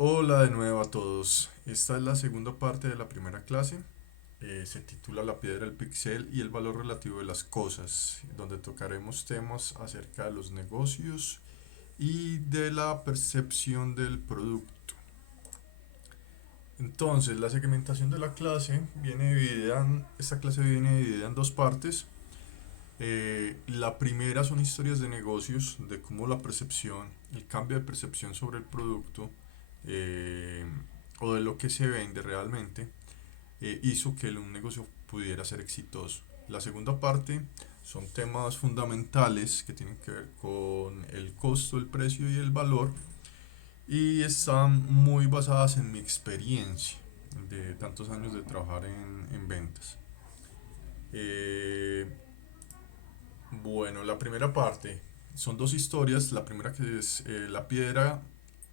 Hola de nuevo a todos. Esta es la segunda parte de la primera clase. Se titula La piedra, el pixel y el valor relativo de las cosas, donde tocaremos temas acerca de los negocios y de la percepción del producto. Entonces, la segmentación de la clase viene dividida esta clase viene dividida en dos partes. La primera son historias de negocios, de cómo la percepción, el cambio de percepción sobre el producto eh, o de lo que se vende realmente hizo que un negocio pudiera ser exitoso. La segunda parte son temas fundamentales que tienen que ver con el costo, el precio y el valor y están muy basadas en mi experiencia de tantos años de trabajar en ventas. Eh, Bueno, la primera parte son dos historias. La primera que es la piedra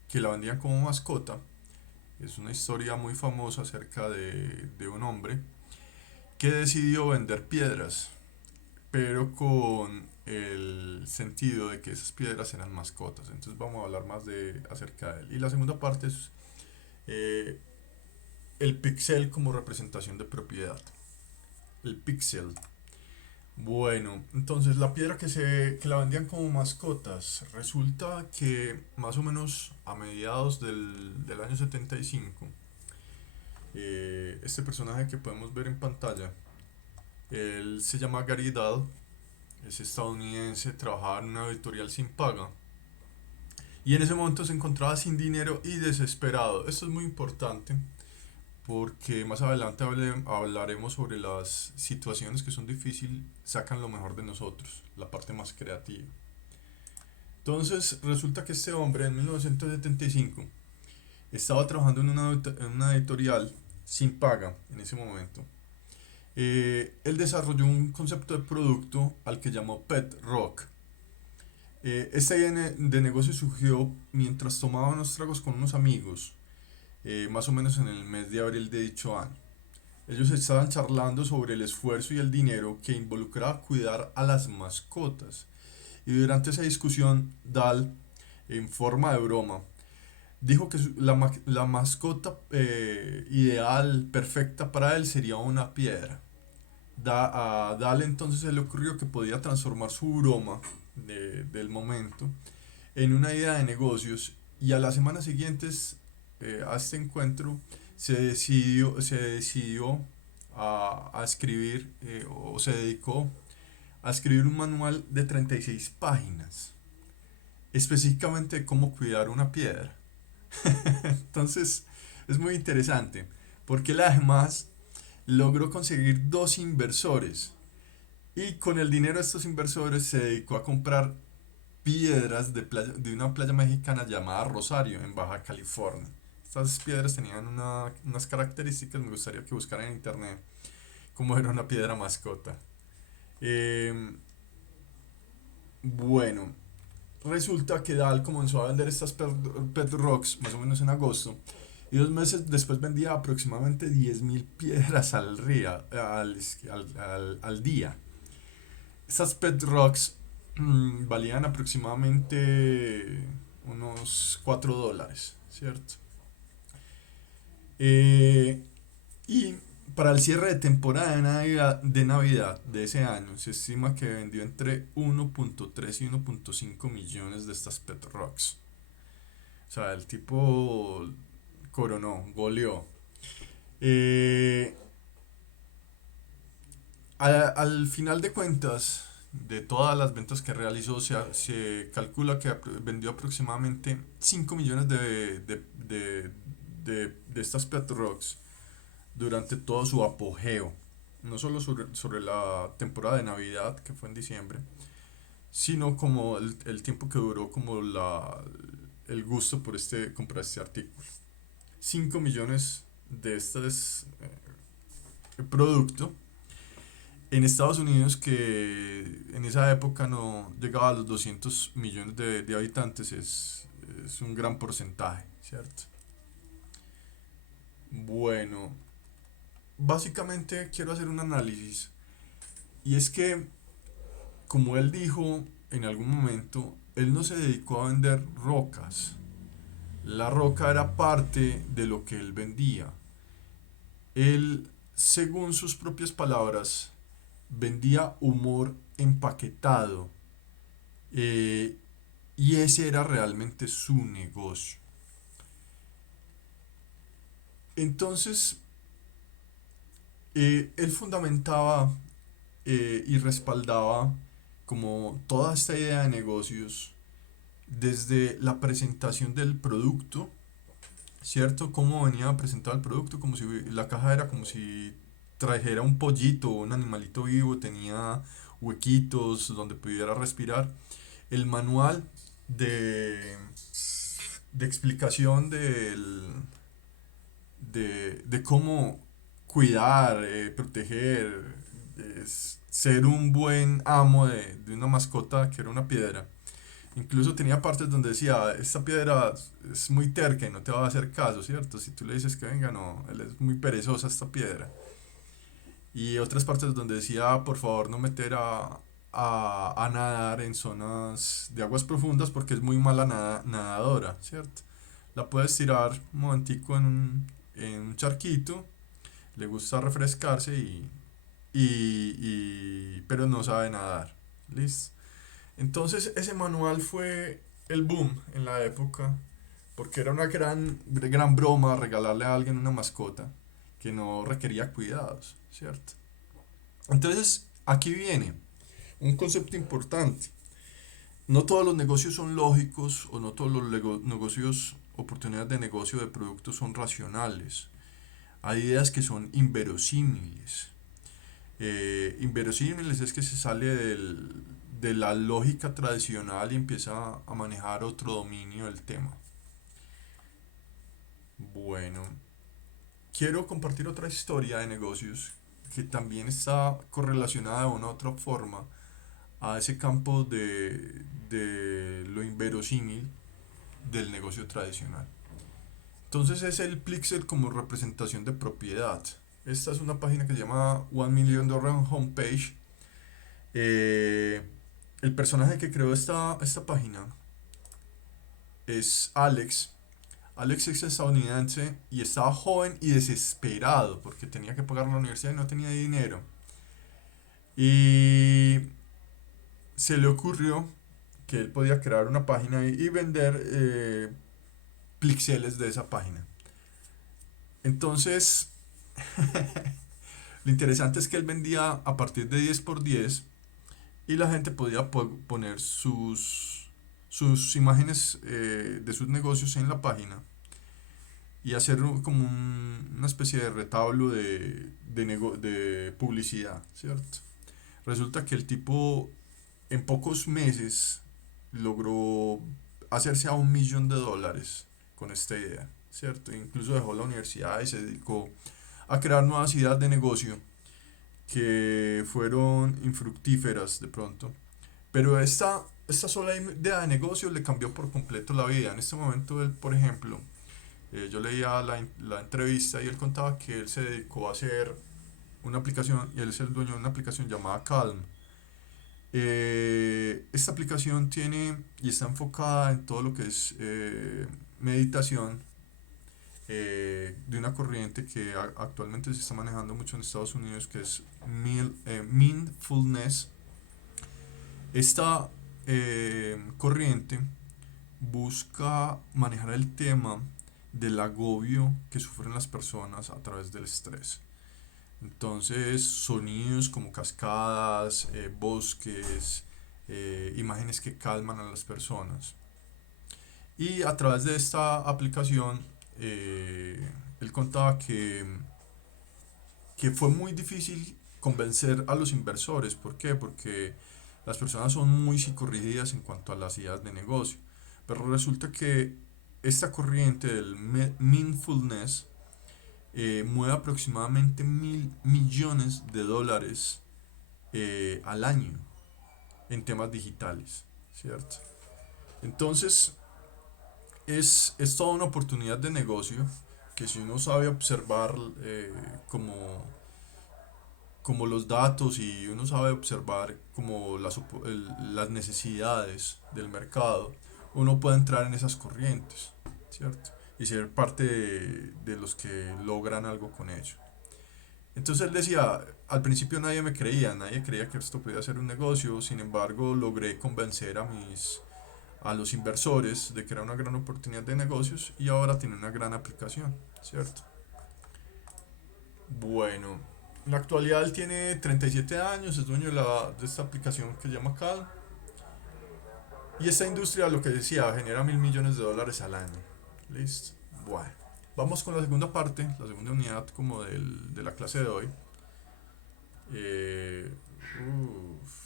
que la vendían como mascota. Es una historia muy famosa acerca de un hombre que decidió vender piedras, pero con el sentido de que esas piedras eran mascotas. Entonces vamos a hablar más acerca de él. Y la segunda parte es eh, el pixel como representación de propiedad. El pixel. Bueno, entonces la piedra que la vendían como mascotas, resulta que más o menos a mediados del año 75, este personaje que podemos ver en pantalla, él se llama Gary Dahl, es estadounidense, trabajaba en una editorial sin paga y en ese momento se encontraba sin dinero y desesperado. Esto es muy importante porque más adelante hablaremos sobre las situaciones que son difíciles, sacan lo mejor de nosotros, la parte más creativa. Entonces resulta que este hombre en 1975 estaba trabajando en una editorial sin paga en ese momento. Él desarrolló un concepto de producto al que llamó Pet Rock. Esta idea de negocio surgió mientras tomaba unos tragos con unos amigos, más o menos en el mes de abril de dicho año. Ellos estaban charlando sobre el esfuerzo y el dinero que involucraba cuidar a las mascotas. Y durante esa discusión, Dahl, en forma de broma, dijo que la mascota ideal, perfecta para él, sería una piedra. A Dahl entonces se le ocurrió que podía transformar su broma del momento en una idea de negocios y a las semanas siguientes a este encuentro se decidió a escribir o se dedicó a escribir un manual de 36 páginas, específicamente de cómo cuidar una piedra. Entonces es muy interesante porque él además logró conseguir dos inversores y con el dinero de estos inversores se dedicó a comprar piedras de una playa mexicana llamada Rosario, en Baja California. Estas piedras tenían unas características, me gustaría que buscaran en internet cómo era una piedra mascota. Eh, bueno, resulta que Dal comenzó a vender estas pet rocks más o menos en agosto y 2 meses después vendía aproximadamente 10.000 piedras al día. Estas pet rocks valían aproximadamente unos $4, ¿cierto? Eh, y para el cierre de temporada de Navidad de ese año, se estima que vendió entre 1.3 y 1.5 millones de estas pet rocks. O sea, el tipo coronó, goleó. Eh, al final de cuentas, de todas las ventas que realizó, se calcula que vendió aproximadamente 5 millones de estas pet rocks durante todo su apogeo. No solo sobre la temporada de Navidad, que fue en diciembre, sino como el tiempo que duró como el gusto por comprar este artículo. 5 millones de este producto en Estados Unidos, que en esa época no llegaba a los 200 millones de habitantes, es un gran porcentaje, ¿cierto? Bueno, básicamente quiero hacer un análisis y es que, como él dijo en algún momento, él no se dedicó a vender rocas, La roca era parte de lo que él vendía. Él, según sus propias palabras, vendía humor empaquetado, eh, y ese era realmente su negocio. Entonces, él fundamentaba y respaldaba como toda esta idea de negocios desde la presentación del producto, ¿cierto? Cómo venía presentado el producto, como si la caja era como si trajera un pollito o un animalito vivo, tenía huequitos donde pudiera respirar. El manual de, de explicación de cómo cuidar, proteger, ser un buen amo de una mascota que era una piedra. Incluso tenía partes donde decía, esta piedra es muy terca y no te va a hacer caso, ¿cierto? Si tú le dices que venga, no, él es muy perezosa esta piedra. Y otras partes donde decía, por favor, no meter a nadar en zonas de aguas profundas porque es muy mala nadadora, ¿cierto? La puedes tirar un momentico en un charquito, le gusta refrescarse pero no sabe nadar. ¿Listo? Entonces ese manual fue el boom en la época porque era una gran broma regalarle a alguien una mascota que no requería cuidados, ¿cierto? Entonces aquí viene un concepto importante. No todos los negocios son lógicos o no todos los negocios, oportunidades de negocio de productos son racionales. Hay ideas que son inverosímiles. Inverosímiles es que se sale de la lógica tradicional y empieza a manejar otro dominio del tema. Bueno, quiero compartir otra historia de negocios que también está correlacionada de una u otra forma a ese campo de lo inverosímil del negocio tradicional. Entonces es el Plixel como representación de propiedad. Esta es una página que se llama One Million Dollar Homepage. Eh, el personaje que creó esta página es Alex. Alex es estadounidense y estaba joven y desesperado porque tenía que pagar la universidad y no tenía dinero. Y se le ocurrió que él podía crear una página y vender píxeles de esa página. Entonces, lo interesante es que él vendía a partir de 10 por 10 y la gente podía poner sus imágenes de sus negocios en la página y hacer como una especie de retablo de publicidad, ¿cierto? Resulta que el tipo en pocos meses logró hacerse a $1 millón con esta idea, ¿cierto? Incluso dejó la universidad y se dedicó a crear nuevas ideas de negocio que fueron infructíferas de pronto. Pero esta sola idea de negocio le cambió por completo la vida. En este momento él, por ejemplo, yo leía la entrevista y él contaba que él se dedicó a hacer una aplicación y él es el dueño de una aplicación llamada Calm. Esta aplicación tiene y está enfocada en todo lo que es meditación, de una corriente que actualmente se está manejando mucho en Estados Unidos, que es mindfulness. Esta corriente busca manejar el tema del agobio que sufren las personas a través del estrés. Entonces, sonidos como cascadas, bosques, imágenes que calman a las personas. Y a través de esta aplicación, él contaba que fue muy difícil convencer a los inversores. ¿Por qué? Porque las personas son muy psicorrígidas en cuanto a las ideas de negocio. Pero resulta que esta corriente del mindfulness mueve aproximadamente $1.000 millones al año en temas digitales, ¿cierto? Entonces es toda una oportunidad de negocio que si uno sabe observar como los datos y uno sabe observar como las necesidades del mercado, uno puede entrar en esas corrientes, ¿cierto? Y ser parte de los que logran algo con ello. Entonces él decía, al principio nadie me creía, nadie creía que esto podía ser un negocio, sin embargo logré convencer a los inversores de que era una gran oportunidad de negocios y ahora tiene una gran aplicación, ¿cierto? Bueno, en la actualidad él tiene 37 años, es dueño de esta aplicación que se llama Calm. Y esta industria, lo que decía, genera 1.000 millones de dólares al año. Listo. Bueno, vamos con la segunda parte, la segunda unidad como de la clase de hoy. Eh, uf.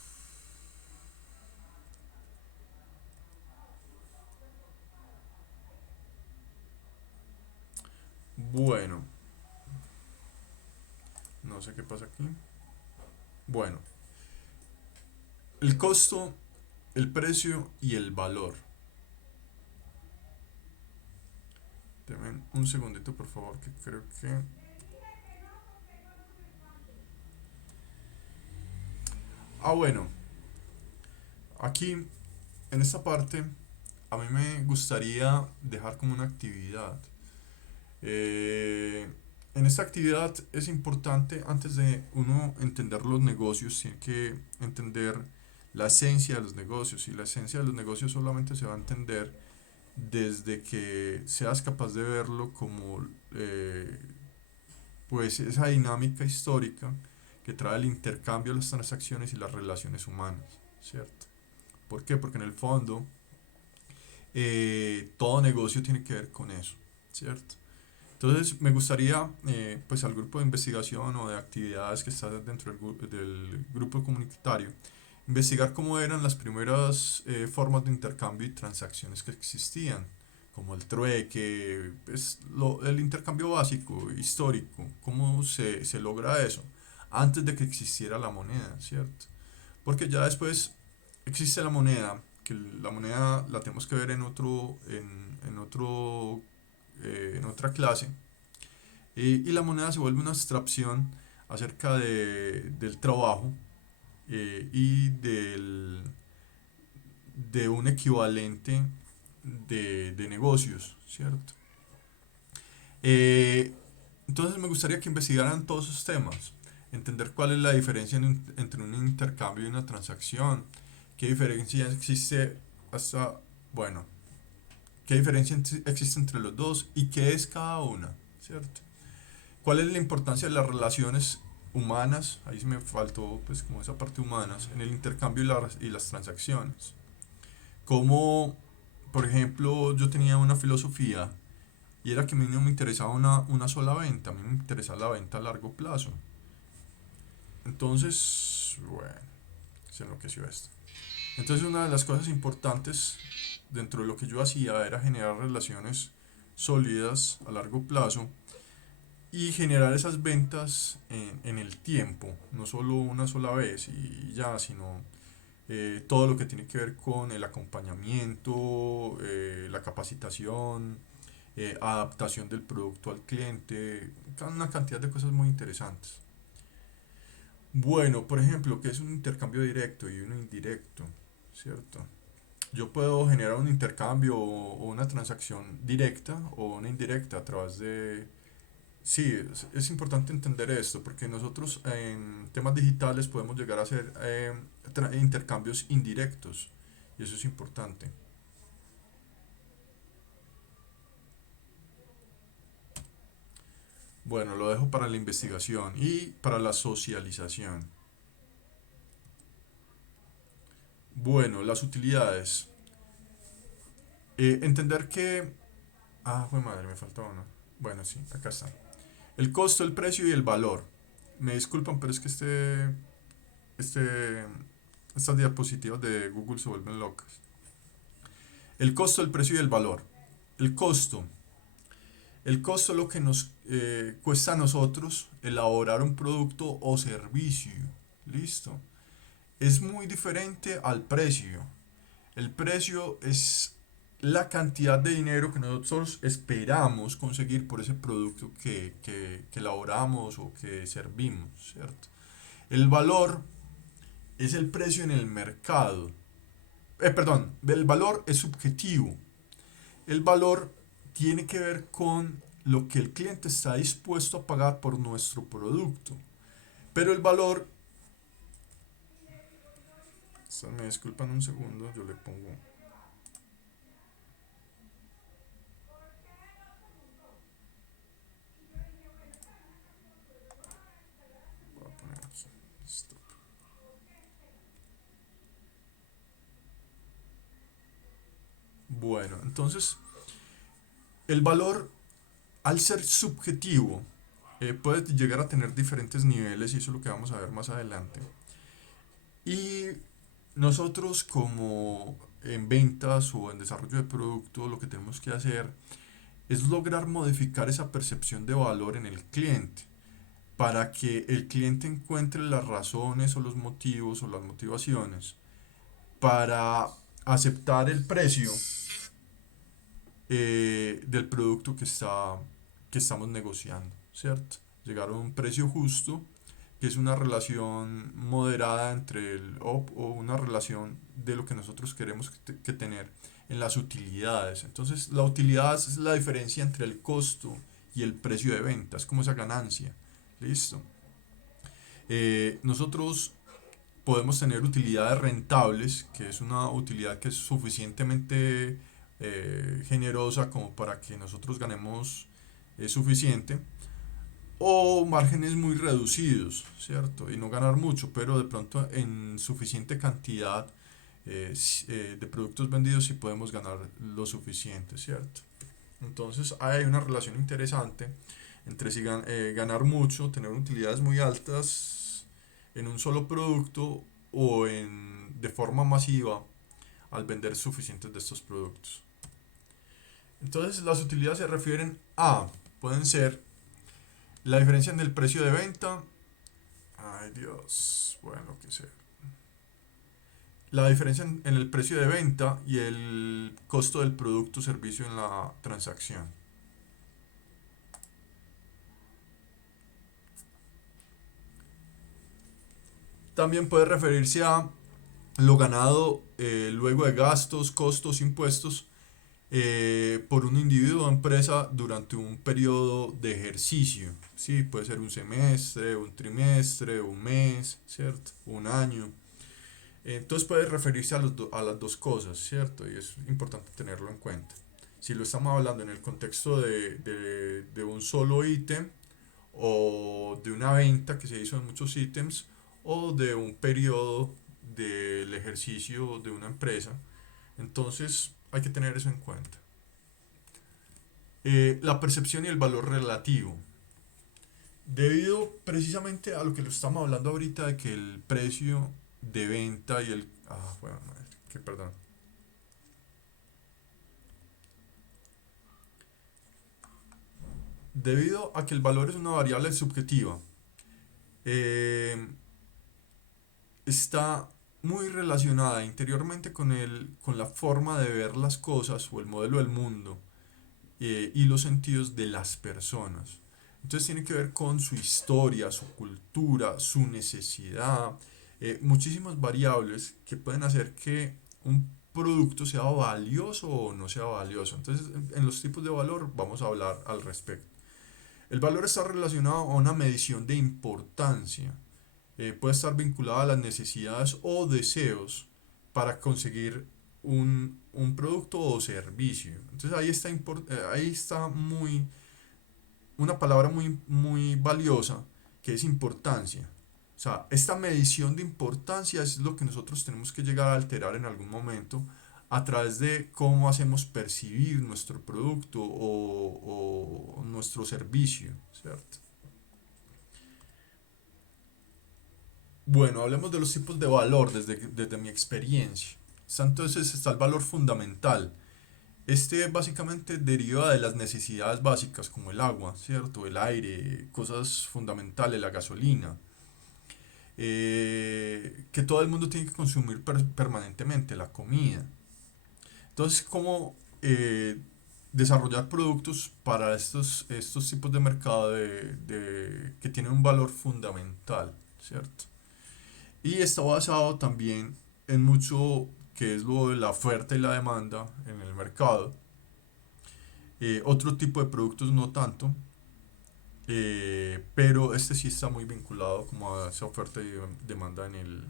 Bueno, no sé qué pasa aquí. Bueno, el costo, el precio y el valor. Denme un segundito, por favor, que creo que... bueno, aquí, en esta parte, a mí me gustaría dejar como una actividad. Eh, en esta actividad es importante, antes de uno entender los negocios, tiene que entender la esencia de los negocios. Y la esencia de los negocios solamente se va a entender desde que seas capaz de verlo como pues esa dinámica histórica que trae el intercambio, las transacciones y las relaciones humanas, ¿cierto? ¿Por qué? Porque en el fondo todo negocio tiene que ver con eso, ¿cierto? Entonces me gustaría pues al grupo de investigación o de actividades que está dentro del grupo comunitario investigar cómo eran las primeras formas de intercambio y transacciones que existían, como el trueque, pues, el intercambio básico, histórico, cómo se logra eso, antes de que existiera la moneda, ¿cierto? Porque ya después existe la moneda, que la moneda la tenemos que ver en otra clase, y la moneda se vuelve una abstracción acerca del trabajo y de un equivalente de negocios, ¿cierto? Eh, entonces me gustaría que investigaran todos esos temas, entender cuál es la diferencia entre un intercambio y una transacción, qué diferencia existe hasta, bueno, qué diferencia existe entre los dos y qué es cada una, ¿cierto? ¿Cuál es la importancia de las relaciones humanas? Ahí sí me faltó pues como esa parte humanas en el intercambio y las transacciones. Como, por ejemplo, yo tenía una filosofía y era que a mí no me interesaba una sola venta, a mí me interesaba la venta a largo plazo. Entonces, bueno, se enloqueció esto. Entonces una de las cosas importantes dentro de lo que yo hacía era generar relaciones sólidas a largo plazo y generar esas ventas en el tiempo, no solo una sola vez y ya, sino todo lo que tiene que ver con el acompañamiento, la capacitación, adaptación del producto al cliente, una cantidad de cosas muy interesantes. Bueno, por ejemplo, ¿qué es un intercambio directo y uno indirecto? ¿Cierto? Yo puedo generar un intercambio o una transacción directa o una indirecta a través de... Sí, es importante entender esto porque nosotros en temas digitales podemos llegar a hacer intercambios indirectos y eso es importante. Bueno, lo dejo para la investigación y para la socialización. Bueno, las utilidades. Entender que... Fue madre, me faltó uno. Bueno, sí, acá está. El costo, el precio y el valor. Me disculpan, pero es que este, estas diapositivas de Google se vuelven locas. El costo, el precio y el valor. El costo. El costo es lo que nos cuesta a nosotros elaborar un producto o servicio. Listo. Es muy diferente al precio. El precio es la cantidad de dinero que nosotros esperamos conseguir por ese producto que elaboramos o que servimos, ¿cierto? El valor es el precio en el mercado. Perdón, el valor es subjetivo. El valor tiene que ver con lo que el cliente está dispuesto a pagar por nuestro producto. Pero el valor, me disculpan un segundo, yo le pongo, voy a poner aquí, stop. Bueno, entonces el valor, al ser subjetivo, puede llegar a tener diferentes niveles y eso es lo que vamos a ver más adelante. Y nosotros como en ventas o en desarrollo de producto lo que tenemos que hacer es lograr modificar esa percepción de valor en el cliente para que el cliente encuentre las razones o los motivos o las motivaciones para aceptar el precio del producto que estamos negociando, ¿cierto? Llegar a un precio justo, que es una relación moderada entre o una relación de lo que nosotros queremos que tener en las utilidades. Entonces, la utilidad es la diferencia entre el costo y el precio de venta, es como esa ganancia. ¿Listo? Nosotros podemos tener utilidades rentables, que es una utilidad que es suficientemente generosa como para que nosotros ganemos suficiente, o márgenes muy reducidos, ¿cierto? Y no ganar mucho, pero de pronto en suficiente cantidad de productos vendidos sí podemos ganar lo suficiente, ¿cierto? Entonces hay una relación interesante entre si ganar mucho, tener utilidades muy altas en un solo producto o de forma masiva al vender suficientes de estos productos. Entonces las utilidades se refieren a, pueden ser la diferencia en el precio de venta, ay Dios, bueno, que sea. La diferencia en el precio de venta y el costo del producto o servicio en la transacción. También puede referirse a lo ganado luego de gastos, costos, impuestos por un individuo o empresa durante un periodo de ejercicio. Sí, puede ser un semestre, un trimestre, un mes, ¿cierto? Un año. Entonces puede referirse a las dos cosas, ¿cierto? Y es importante tenerlo en cuenta. Si lo estamos hablando en el contexto de un solo ítem o de una venta que se hizo en muchos ítems o de un periodo del ejercicio de una empresa, entonces hay que tener eso en cuenta. La percepción y el valor relativo. Debido precisamente a lo que lo estamos hablando ahorita de que el precio de venta y el... Ah, bueno, madre, que perdón. Debido a que el valor es una variable subjetiva, eh, está muy relacionada interiormente con la forma de ver las cosas o el modelo del mundo y los sentidos de las personas. Entonces tiene que ver con su historia, su cultura, su necesidad, muchísimas variables que pueden hacer que un producto sea valioso o no sea valioso. Entonces en los tipos de valor vamos a hablar al respecto. El valor está relacionado a una medición de importancia. Puede estar vinculado a las necesidades o deseos para conseguir un producto o servicio. Entonces ahí está una palabra muy valiosa que es importancia. O sea, esta medición de importancia es lo que nosotros tenemos que llegar a alterar en algún momento a través de cómo hacemos percibir nuestro producto o nuestro servicio, ¿cierto? Bueno, hablemos de los tipos de valor desde mi experiencia. Entonces está el valor fundamental. Este básicamente deriva de las necesidades básicas como el agua, ¿cierto? El aire, cosas fundamentales, la gasolina, que todo el mundo tiene que consumir permanentemente, la comida. Entonces, ¿cómo desarrollar productos para estos tipos de mercado que tienen un valor fundamental, ¿cierto? Y está basado también en mucho que es lo de la oferta y la demanda en el mercado. Otro tipo de productos no tanto, pero este sí está muy vinculado como a esa oferta y demanda en el...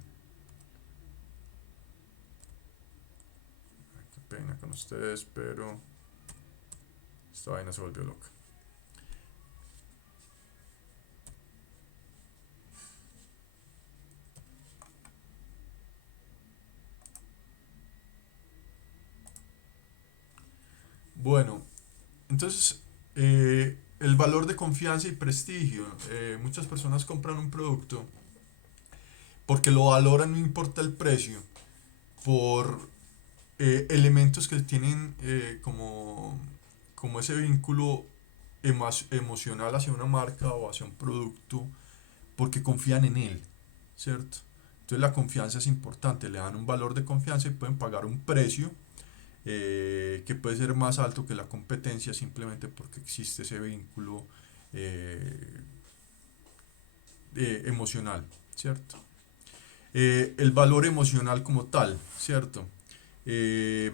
Qué pena con ustedes, pero esta vaina se volvió loca. Bueno, entonces el valor de confianza y prestigio. Muchas personas compran un producto porque lo valoran, no importa el precio, por elementos que tienen como ese vínculo emocional hacia una marca o hacia un producto, porque confían en él, ¿cierto? Entonces la confianza es importante, le dan un valor de confianza y pueden pagar un precio que puede ser más alto que la competencia simplemente porque existe ese vínculo eh, emocional, ¿cierto? El valor emocional como tal, ¿cierto?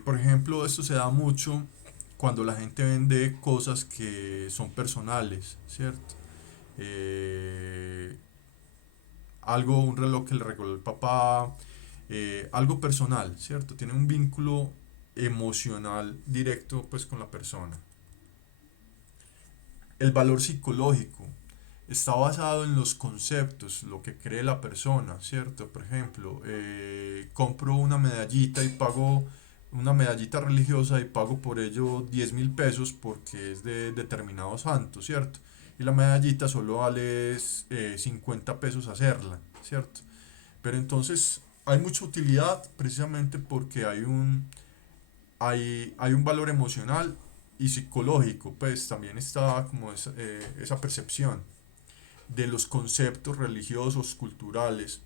Por ejemplo, esto se da mucho cuando la gente vende cosas que son personales, ¿cierto? Eh, Algo, un reloj que le regaló el papá, algo personal, ¿cierto? Tiene un vínculo emocional directo pues con la persona. El valor psicológico está basado en los conceptos, lo que cree la persona, ¿cierto? Por ejemplo, compro una medallita y pago una medallita religiosa y pago por ello 10.000 pesos porque es de determinado santo, ¿cierto? Y la medallita solo vale 50 pesos hacerla, ¿cierto? Pero entonces hay mucha utilidad precisamente porque hay un valor emocional y psicológico, pues también está como esa percepción de los conceptos religiosos, culturales.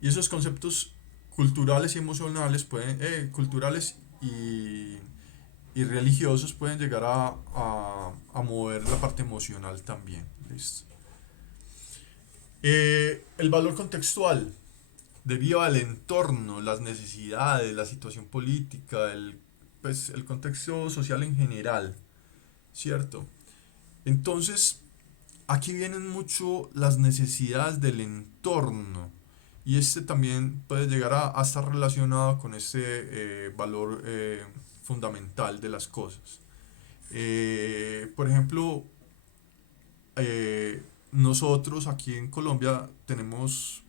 Y esos conceptos culturales y emocionales culturales y religiosos pueden llegar a mover la parte emocional también. ¿Listo? El valor contextual debido al entorno, las necesidades, la situación política, pues, el contexto social en general, ¿cierto? Entonces, aquí vienen mucho las necesidades del entorno y este también puede llegar a estar relacionado con este valor fundamental de las cosas. Por ejemplo, nosotros aquí en Colombia tenemos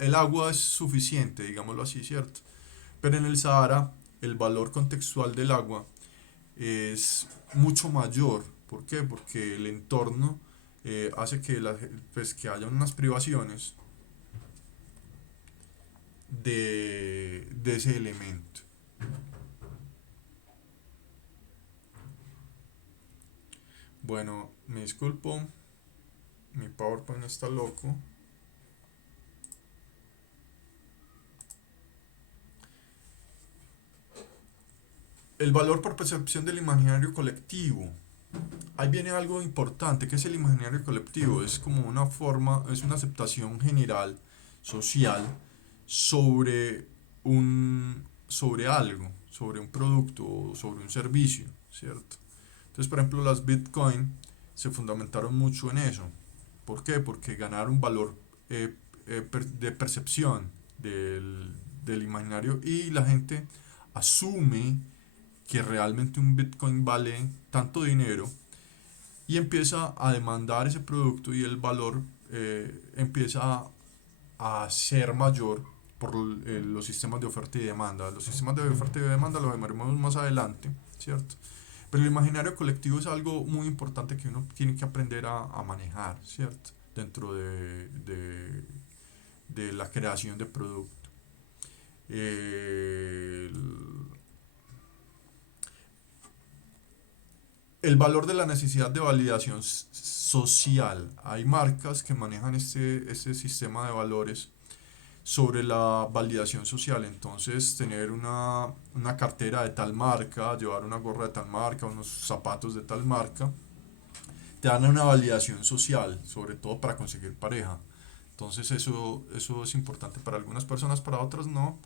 el agua es suficiente, digámoslo así, ¿cierto? Pero en el Sahara el valor contextual del agua es mucho mayor. ¿Por qué? Porque el entorno hace pues, que haya unas privaciones de ese elemento. Bueno, me disculpo, mi PowerPoint está loco. El valor por percepción del imaginario colectivo. Ahí viene algo importante, que es el imaginario colectivo. Es como una forma, es una aceptación general, social, sobre sobre algo, sobre un producto o sobre un servicio, ¿cierto? Entonces, por ejemplo, las Bitcoin se fundamentaron mucho en eso. ¿Por qué? Porque ganaron valor de percepción del imaginario y la gente asume que realmente un Bitcoin vale tanto dinero y empieza a demandar ese producto y el valor empieza a ser mayor por los sistemas de oferta y demanda. Los sistemas de oferta y demanda los veremos más adelante, ¿cierto? Pero el imaginario colectivo es algo muy importante que uno tiene que aprender a manejar, ¿cierto? Dentro de la creación de producto. Eh, el valor de la necesidad de validación social. Hay marcas que manejan este sistema de valores sobre la validación social. Entonces, tener una cartera de tal marca, llevar una gorra de tal marca, unos zapatos de tal marca, te dan una validación social, sobre todo para conseguir pareja. Entonces, eso es importante para algunas personas, para otras no.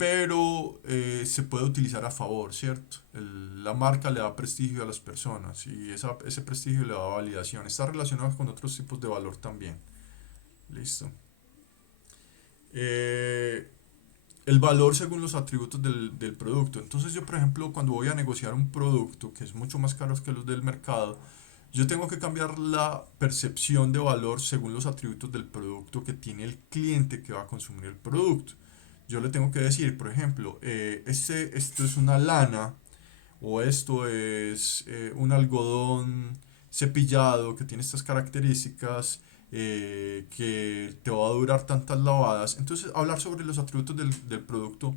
pero se puede utilizar a favor, ¿cierto? La marca le da prestigio a las personas y ese prestigio le da validación. Está relacionado con otros tipos de valor también. Listo. Eh, el valor según los atributos del producto. Entonces yo, por ejemplo, cuando voy a negociar un producto que es mucho más caro que los del mercado, yo tengo que cambiar la percepción de valor según los atributos del producto que tiene el cliente que va a consumir el producto. Yo le tengo que decir, por ejemplo, esto es una lana o esto es un algodón cepillado que tiene estas características, que te va a durar tantas lavadas. Entonces, hablar sobre los atributos del producto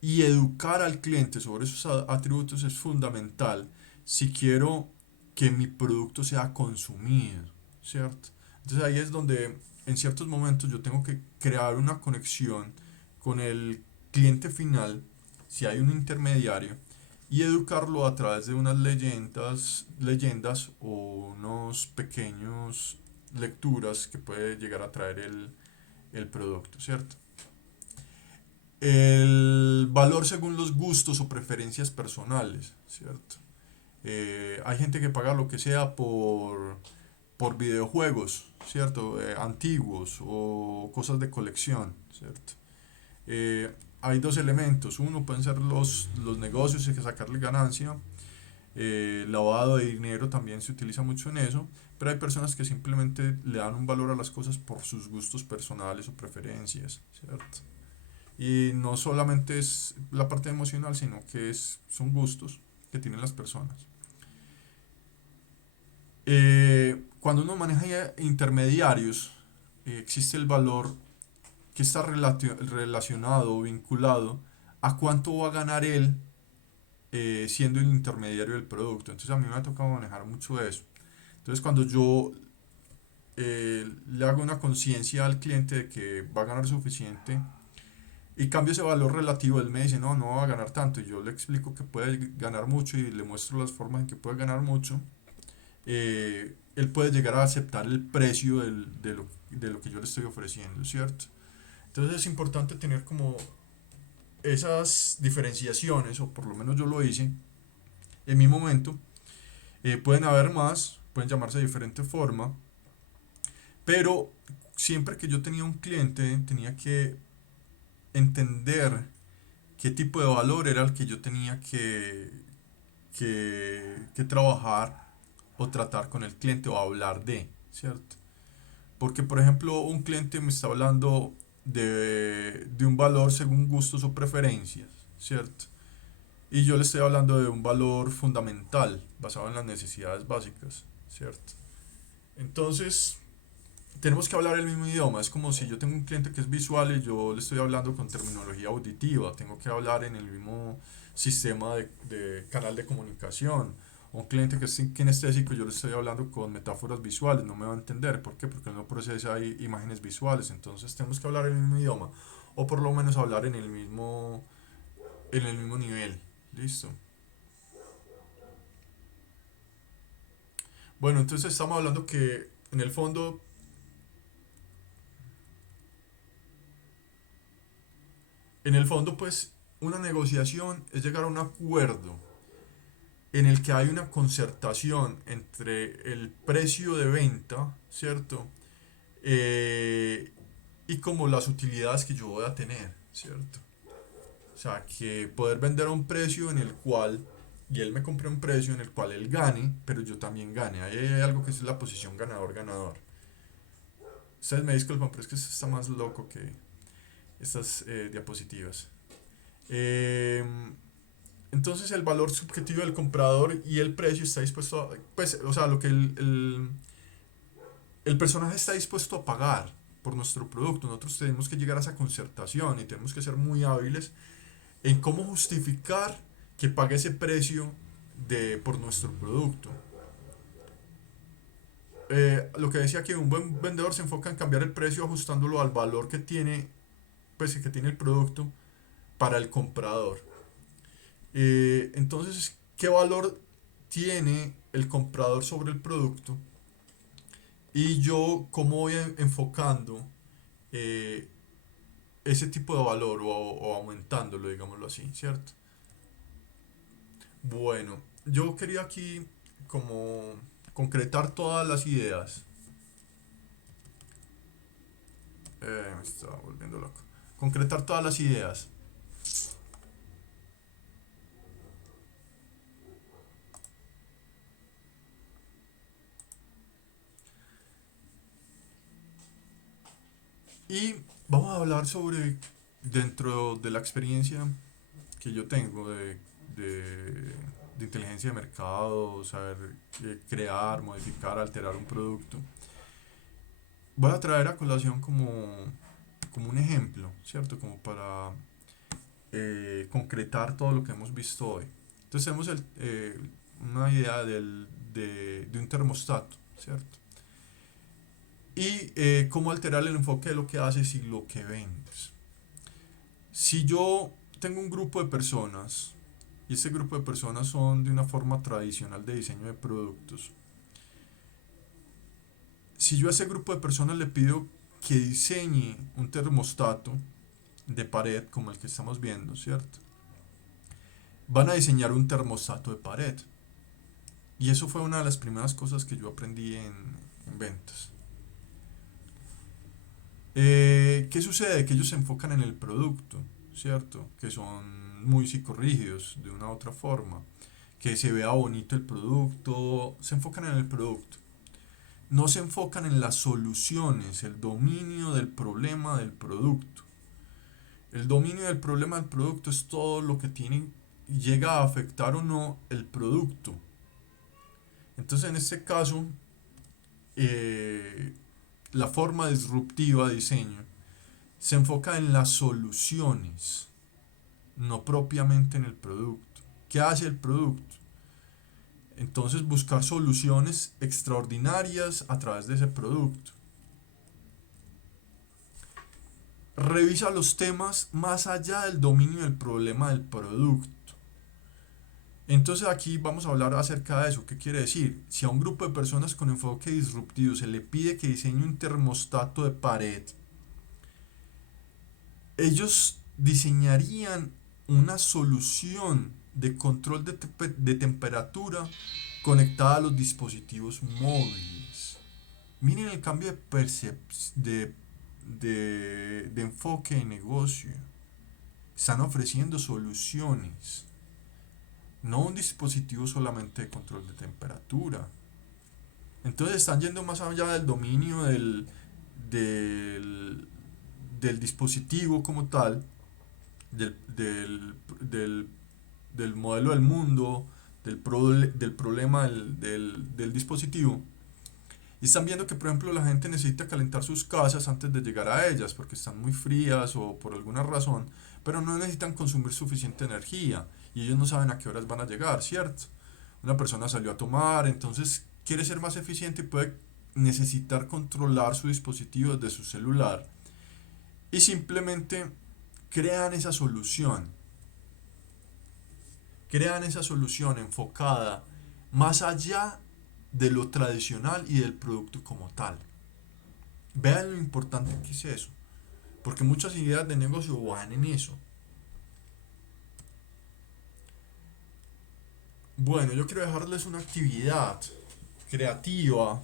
y educar al cliente sobre esos atributos es fundamental si quiero que mi producto sea consumido, ¿cierto? Entonces ahí es donde en ciertos momentos yo tengo que crear una conexión con el cliente final, si hay un intermediario, y educarlo a través de unas leyendas o unos pequeños lecturas que puede llegar a traer el producto, ¿cierto? El valor según los gustos o preferencias personales, ¿cierto? Hay gente que paga lo que sea por videojuegos, ¿cierto? Antiguos o cosas de colección, ¿cierto? Hay dos elementos. Uno pueden ser los negocios, hay que sacarle ganancia. Lavado de dinero también se utiliza mucho en eso. Pero hay personas que simplemente le dan un valor a las cosas por sus gustos personales o preferencias, ¿cierto? Y no solamente es la parte emocional, sino que son gustos que tienen las personas. Cuando uno maneja ya intermediarios, existe el valor que está relacionado o vinculado a cuánto va a ganar él, siendo el intermediario del producto. Entonces a mí me ha tocado manejar mucho eso. Entonces cuando yo le hago una conciencia al cliente de que va a ganar suficiente y cambio ese valor relativo, él me dice, no, no va a ganar tanto. Y yo le explico que puede ganar mucho y le muestro las formas en que puede ganar mucho. Él puede llegar a aceptar el precio de lo que yo le estoy ofreciendo, ¿cierto? Entonces es importante tener como esas diferenciaciones, o por lo menos yo lo hice en mi momento. Pueden haber más, pueden llamarse de diferente forma, pero siempre que yo tenía un cliente tenía que entender qué tipo de valor era el que yo tenía que trabajar o tratar con el cliente o hablar de, ¿cierto? Porque, por ejemplo, un cliente me está hablando de un valor según gustos o preferencias, ¿cierto? Y yo le estoy hablando de un valor fundamental, basado en las necesidades básicas, ¿cierto? Entonces, tenemos que hablar el mismo idioma. Es como si yo tengo un cliente que es visual y yo le estoy hablando con terminología auditiva. Tengo que hablar en el mismo sistema de canal de comunicación. Un cliente que es kinestésico, yo le estoy hablando con metáforas visuales, no me va a entender. ¿Por qué? Porque no procesa imágenes visuales. Entonces tenemos que hablar el mismo idioma. O por lo menos hablar en el mismo nivel. Listo. Bueno, entonces estamos hablando que en el fondo, pues, una negociación es llegar a un acuerdo en el que hay una concertación entre el precio de venta, ¿cierto? Eh, y como las utilidades que yo voy a tener, ¿cierto? O sea, que poder vender a un precio en el cual, y él me compre a un precio en el cual él gane, pero yo también gane. Ahí hay algo que es la posición ganador-ganador. Ustedes me disculpan, pero es que esto está más loco que estas diapositivas. Eh, entonces el valor subjetivo del comprador y el precio está dispuesto a, pues, o sea, lo que el personaje está dispuesto a pagar por nuestro producto. Nosotros tenemos que llegar a esa concertación y tenemos que ser muy hábiles en cómo justificar que pague ese precio por nuestro producto. Lo que decía que un buen vendedor se enfoca en cambiar el precio ajustándolo al valor que tiene, pues, que tiene el producto para el comprador. Entonces, ¿qué valor tiene el comprador sobre el producto? Y yo, ¿cómo voy enfocando eh, ese tipo de valor o aumentándolo, digámoslo así, ¿cierto? Bueno, yo quería aquí como concretar todas las ideas. Me estaba volviendo loco. Concretar todas las ideas. Y vamos a hablar sobre, dentro de la experiencia que yo tengo de, de inteligencia de mercado, saber crear, modificar, alterar un producto. Voy a traer a colación como un ejemplo, ¿cierto? Como para concretar todo lo que hemos visto hoy. Entonces tenemos una idea de un termostato, ¿cierto? Y cómo alterar el enfoque de lo que haces y lo que vendes. Si yo tengo un grupo de personas y ese grupo de personas son de una forma tradicional de diseño de productos, si yo a ese grupo de personas le pido que diseñe un termostato de pared como el que estamos viendo, ¿cierto? Van a diseñar un termostato de pared. Y eso fue una de las primeras cosas que yo aprendí en ventas. ¿Qué sucede? Que ellos se enfocan en el producto, ¿cierto? Que son muy psicorrígidos de una u otra forma. Que se vea bonito el producto, se enfocan en el producto. No se enfocan en las soluciones, el dominio del problema del producto. El dominio del problema del producto es todo lo que tiene, llega a afectar o no el producto. Entonces, en este caso, eh, la forma disruptiva de diseño se enfoca en las soluciones, no propiamente en el producto. ¿Qué hace el producto? Entonces, buscar soluciones extraordinarias a través de ese producto. Revisa los temas más allá del dominio del problema del producto. Entonces aquí vamos a hablar acerca de eso. ¿Qué quiere decir? Si a un grupo de personas con enfoque disruptivo se le pide que diseñe un termostato de pared, ellos diseñarían una solución de control de temperatura conectada a los dispositivos móviles. Miren el cambio de enfoque de negocio. Están ofreciendo soluciones, no un dispositivo solamente de control de temperatura. Entonces están yendo más allá del dominio del, del dispositivo como tal, del, del, del, del modelo del mundo, del problema del dispositivo. Y están viendo que, por ejemplo, la gente necesita calentar sus casas antes de llegar a ellas porque están muy frías o por alguna razón, pero no necesitan consumir suficiente energía y ellos no saben a qué horas van a llegar, ¿cierto? Una persona salió a tomar, entonces quiere ser más eficiente y puede necesitar controlar su dispositivo desde su celular y simplemente crean esa solución, crean esa solución enfocada más allá de lo tradicional y del producto como tal. Vean lo importante que es eso, porque muchas ideas de negocio van en eso. Bueno, yo quiero dejarles una actividad creativa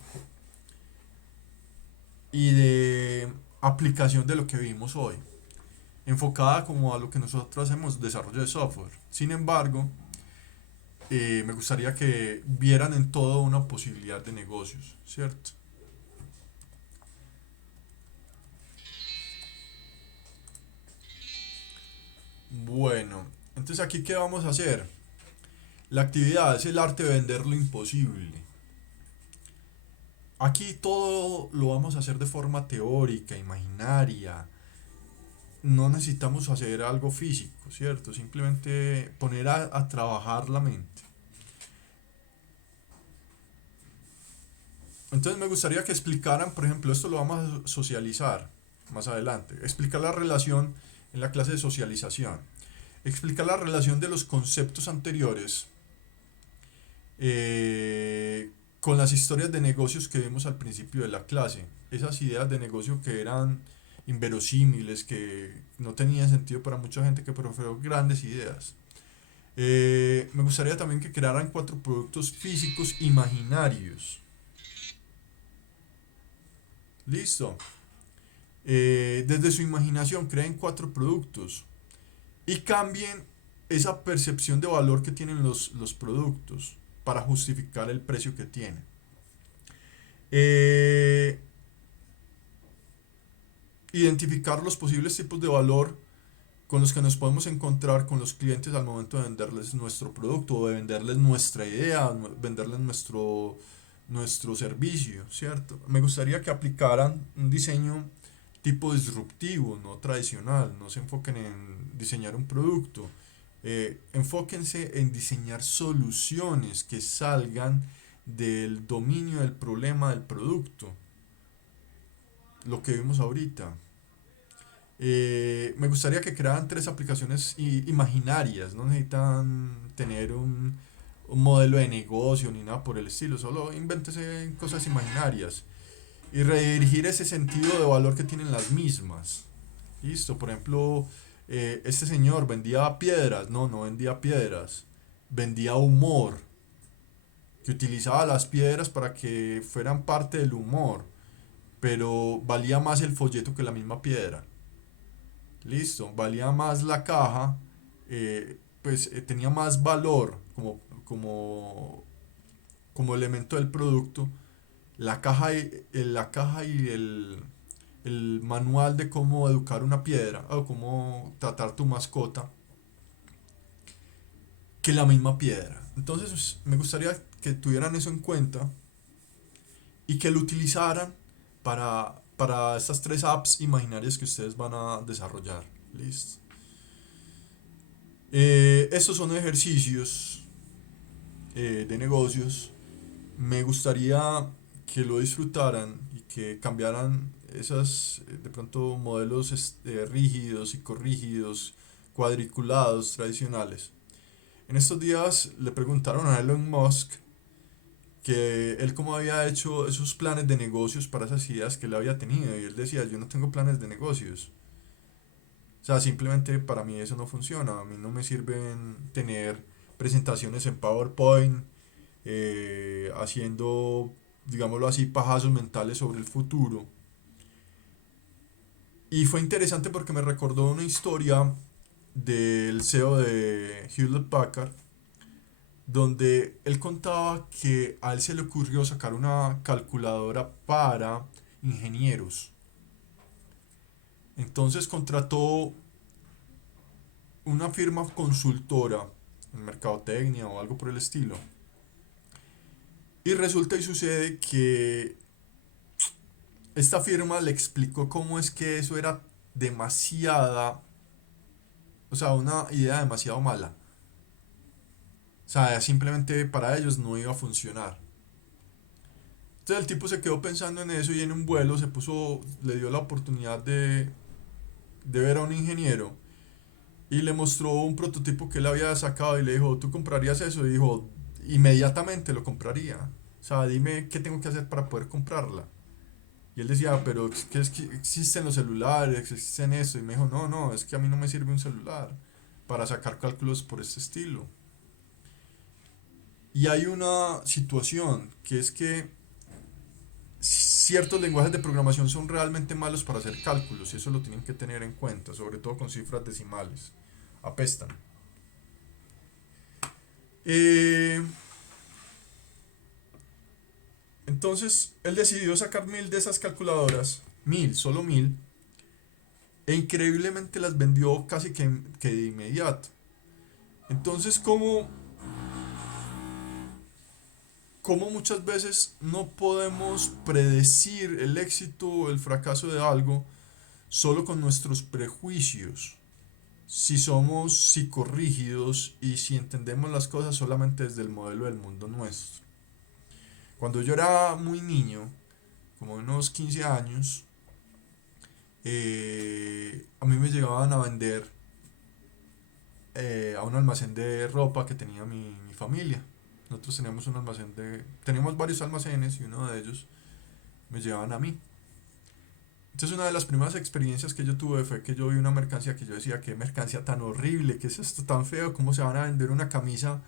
y de aplicación de lo que vimos hoy, enfocada como a lo que nosotros hacemos, desarrollo de software. Sin embargo, me gustaría que vieran en todo una posibilidad de negocios, ¿cierto? Bueno, entonces aquí qué vamos a hacer. La actividad es el arte de vender lo imposible. Aquí todo lo vamos a hacer de forma teórica, imaginaria. No necesitamos hacer algo físico, ¿cierto? Simplemente poner a trabajar la mente. Entonces me gustaría que explicaran, por ejemplo, esto lo vamos a socializar más adelante. Explicar la relación en la clase de socialización. Explicar la relación de los conceptos anteriores con las historias de negocios que vimos al principio de la clase. Esas ideas de negocio que eran inverosímiles, que no tenían sentido para mucha gente, que prefirió grandes ideas. Me gustaría también que crearan 4 productos físicos imaginarios. Listo. Desde su imaginación creen 4 productos y cambien esa percepción de valor que tienen los productos para justificar el precio que tienen. Eh, Identificar los posibles tipos de valor con los que nos podemos encontrar con los clientes al momento de venderles nuestro producto o de venderles nuestra idea, venderles nuestro servicio, ¿cierto? Me gustaría que aplicaran un diseño tipo disruptivo, no tradicional, no se enfoquen en diseñar un producto, enfóquense en diseñar soluciones que salgan del dominio del problema del producto, lo que vimos ahorita. Me gustaría que crearan 3 aplicaciones imaginarias, no necesitan tener un modelo de negocio ni nada por el estilo, solo invéntese cosas imaginarias y redirigir ese sentido de valor que tienen las mismas. Listo, por ejemplo, este señor vendía piedras, no vendía piedras, vendía humor, que utilizaba las piedras para que fueran parte del humor, pero valía más el folleto que la misma piedra. Listo, valía más la caja, tenía más valor como elemento del producto. La caja y el manual de cómo educar una piedra o cómo tratar tu mascota que la misma piedra. Entonces me gustaría que tuvieran eso en cuenta y que lo utilizaran para estas 3 apps imaginarias que ustedes van a desarrollar. Listo. Estos son ejercicios de negocios. Me gustaría que lo disfrutaran y que cambiaran esas, de pronto, modelos rígidos, psicorrígidos, cuadriculados, tradicionales. En estos días le preguntaron a Elon Musk que él cómo había hecho esos planes de negocios para esas ideas que él había tenido, y él decía: yo no tengo planes de negocios. O sea, simplemente para mí eso no funciona. A mí no me sirven tener presentaciones en PowerPoint, haciendo, digámoslo así, pajazos mentales sobre el futuro. Y fue interesante porque me recordó una historia del CEO de Hewlett Packard, donde él contaba que a él se le ocurrió sacar una calculadora para ingenieros. Entonces contrató una firma consultora en mercadotecnia o algo por el estilo. Y resulta y sucede que esta firma le explicó cómo es que eso era demasiada, o sea, una idea demasiado mala. O sea, simplemente para ellos no iba a funcionar. Entonces el tipo se quedó pensando en eso y en un vuelo le dio la oportunidad de ver a un ingeniero y le mostró un prototipo que él había sacado y le dijo: ¿tú comprarías eso? Y dijo: inmediatamente lo compraría. O sea, dime qué tengo que hacer para poder comprarla. Y él decía: pero es que existen los celulares, existen eso. Y me dijo: no, es que a mí no me sirve un celular para sacar cálculos por este estilo. Y hay una situación que es que ciertos lenguajes de programación son realmente malos para hacer cálculos y eso lo tienen que tener en cuenta, sobre todo con cifras decimales. Apestan. Eh, entonces él decidió sacar 1000 de esas calculadoras, 1000, solo 1000, e increíblemente las vendió casi que de inmediato. Entonces, como muchas veces no podemos predecir el éxito o el fracaso de algo solo con nuestros prejuicios, si somos psicorrígidos y si entendemos las cosas solamente desde el modelo del mundo nuestro. Cuando yo era muy niño, como unos 15 años, a mí me llegaban a vender a un almacén de ropa que tenía mi familia. Nosotros teníamos varios almacenes y uno de ellos me llevaban a mí. Entonces una de las primeras experiencias que yo tuve fue que yo vi una mercancía que yo decía, qué mercancía tan horrible, qué es esto tan feo, cómo se van a vender una camisa.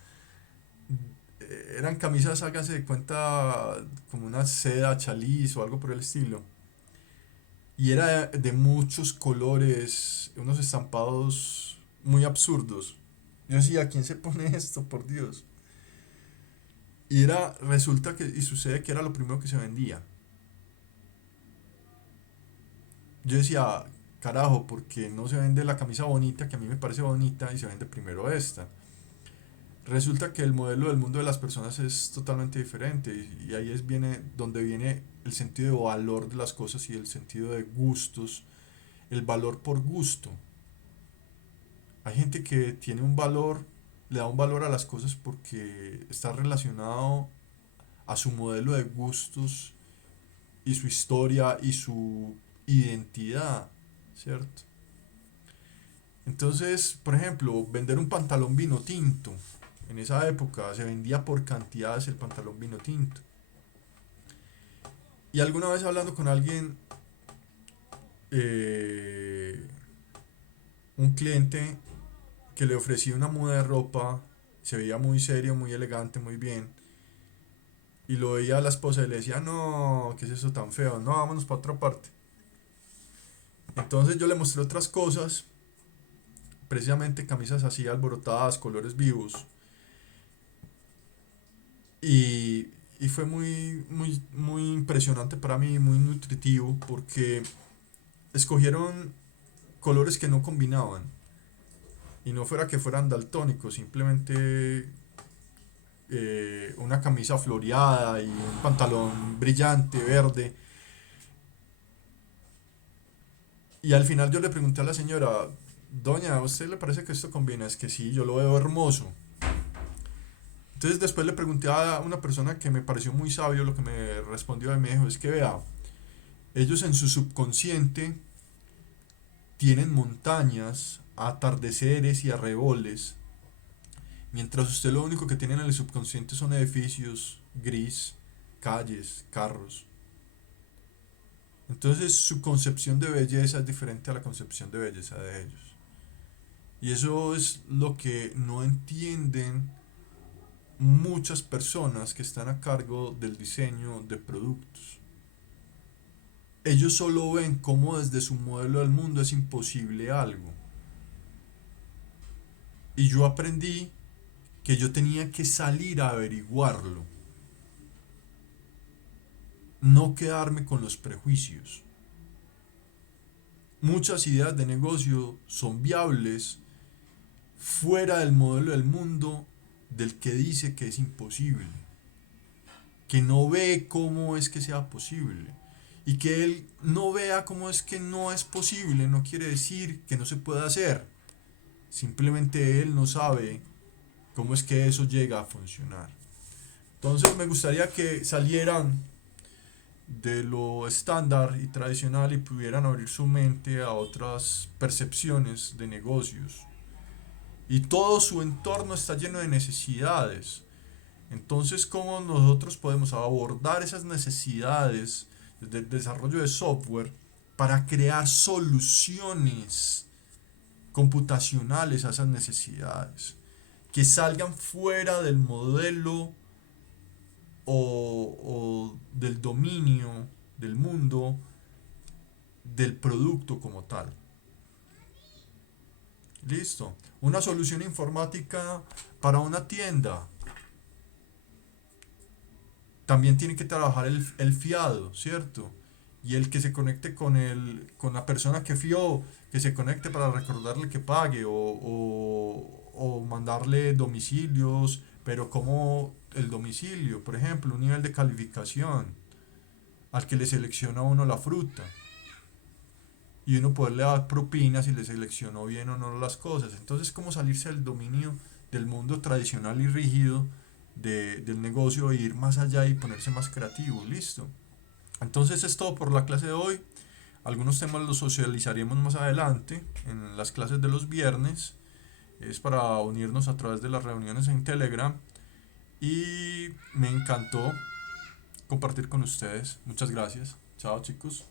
Eran camisas, hágase de cuenta, como una seda, chaliz o algo por el estilo. Y era de muchos colores, unos estampados muy absurdos. Yo decía, ¿quién se pone esto, por Dios? Y resulta que, y sucede que era lo primero que se vendía. Yo decía, carajo, porque no se vende la camisa bonita, que a mí me parece bonita, y se vende primero esta. Resulta que el modelo del mundo de las personas es totalmente diferente, y ahí viene donde viene el sentido de valor de las cosas y el sentido de gustos, el valor por gusto. Hay gente que tiene un valor, le da un valor a las cosas porque está relacionado a su modelo de gustos y su historia y su identidad, ¿cierto? Entonces, por ejemplo, vender un pantalón vino tinto. En esa época se vendía por cantidades el pantalón vino tinto. Y alguna vez hablando con alguien, eh, un cliente que le ofrecía una muda de ropa, se veía muy serio, muy elegante, muy bien. Y lo veía a la esposa y le decía, no, ¿qué es eso tan feo? No, vámonos para otra parte. Entonces yo le mostré otras cosas, precisamente camisas así alborotadas, colores vivos. Y, y fue muy impresionante para mí, muy nutritivo, porque escogieron colores que no combinaban. Y no fuera que fueran daltónicos, simplemente una camisa floreada y un pantalón brillante, verde. Y al final yo le pregunté a la señora, doña, ¿a usted le parece que esto combina? Es que sí, yo lo veo hermoso. Entonces después le pregunté a una persona que me pareció muy sabio lo que me respondió y me dijo, es que vea, ellos en su subconsciente tienen montañas, atardeceres y arreboles, mientras usted lo único que tiene en el subconsciente son edificios, gris, calles, carros. Entonces su concepción de belleza es diferente a la concepción de belleza de ellos. Y eso es lo que no entienden muchas personas que están a cargo del diseño de productos. Ellos solo ven cómo desde su modelo del mundo es imposible algo. Y yo aprendí que yo tenía que salir a averiguarlo, no quedarme con los prejuicios. Muchas ideas de negocio son viables fuera del modelo del mundo del que dice que es imposible, que no ve cómo es que sea posible. Y que él no vea cómo es que no es posible no quiere decir que no se pueda hacer. Simplemente él no sabe cómo es que eso llega a funcionar. Entonces me gustaría que salieran de lo estándar y tradicional y pudieran abrir su mente a otras percepciones de negocios. Y todo su entorno está lleno de necesidades. Entonces, ¿cómo nosotros podemos abordar esas necesidades desde el desarrollo de software para crear soluciones computacionales a esas necesidades? Que salgan fuera del modelo o del dominio del mundo del producto como tal. Listo. Una solución informática para una tienda. También tiene que trabajar el fiado, ¿cierto? Y el que se conecte con la persona que fió, que se conecte para recordarle que pague o mandarle domicilios, pero como el domicilio, por ejemplo, un nivel de calificación al que le selecciona a uno la fruta y uno poderle dar propinas si le seleccionó bien o no las cosas. Entonces, ¿cómo salirse del dominio del mundo tradicional y rígido del negocio e ir más allá y ponerse más creativo? Listo. Entonces es todo por la clase de hoy. Algunos temas los socializaremos más adelante en las clases de los viernes. Es para unirnos a través de las reuniones en Telegram. Y me encantó compartir con ustedes. Muchas gracias. Chao chicos.